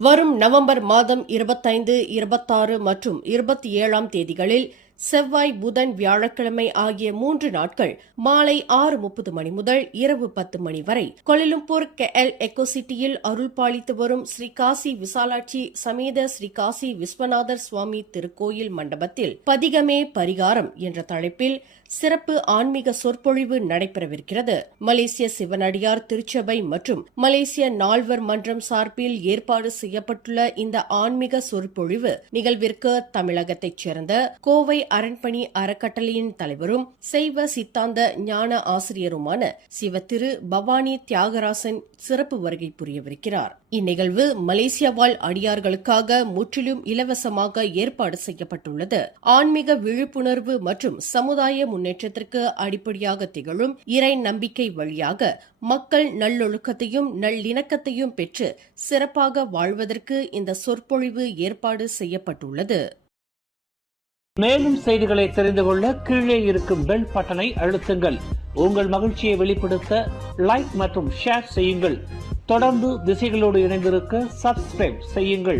வரும் நவம்பர் மாதம் 25, 26 மற்றும் 27ஆம் தேதிகளில் செவ்வாய், புதன், வியாழக்கிழமை ஆகிய 3 நாட்கள் மாலை 6:30 மணி முதல் இரவு 10 மணி வரை கோலாலம்பூர் KL எக்கோசிட்டியில் அருள் பாலித்து வரும் ஸ்ரீ காசி விசாலாட்சி சமேத ஸ்ரீ காசி விஸ்வநாதர் சுவாமி திருக்கோயில் மண்டபத்தில் பதிகமே பரிகாரம் என்ற தலைப்பில் சிறப்பு ஆன்மீக சொற்பொழிவு நடைபெறவிருக்கிறது. மலேசிய சிவனடியார் திருச்சபை மற்றும் மலேசிய நால்வர் மன்றம் சார்பில் ஏற்பாடு செய்யப்பட்டுள்ள இந்த ஆன்மீக சொற்பொழிவு நிகழ்விற்கு தமிழகத்தைச் சேர்ந்த கோவை அரண்பணி அறக்கட்டளையின் தலைவரும் சைவ சித்தாந்த ஞான ஆசிரியருமான சிவத்திரு பவானி தியாகராசன் சிறப்பு வருகை புரியவிருக்கிறார். இந்நிகழ்வு மலேசிய வாழ் அடியார்களுக்காக முற்றிலும் இலவசமாக ஏற்பாடு செய்யப்பட்டுள்ளது. ஆன்மீக விழிப்புணர்வு மற்றும் சமுதாய முன்னேற்றத்திற்கு அடிப்படையாக திகழும் இறை நம்பிக்கை வழியாக மக்கள் நல்லொழுக்கத்தையும் நல்லிணக்கத்தையும் பெற்று சிறப்பாக வாழ்வதற்கு இந்த சொற்பொழிவு ஏற்பாடு செய்யப்பட்டுள்ளது. மேலும் செய்திகளை தெரிந்து கொள்ள கீழே இருக்கும் பெல் பட்டனை அழுத்துங்கள். உங்கள் மகிழ்ச்சியை வெளிப்படுத்த லைக் மற்றும் ஷேர் செய்யுங்கள். தொடர்ந்து திசைகளோடு இணைந்திருக்க சப்ஸ்கிரைப் செய்யுங்கள்.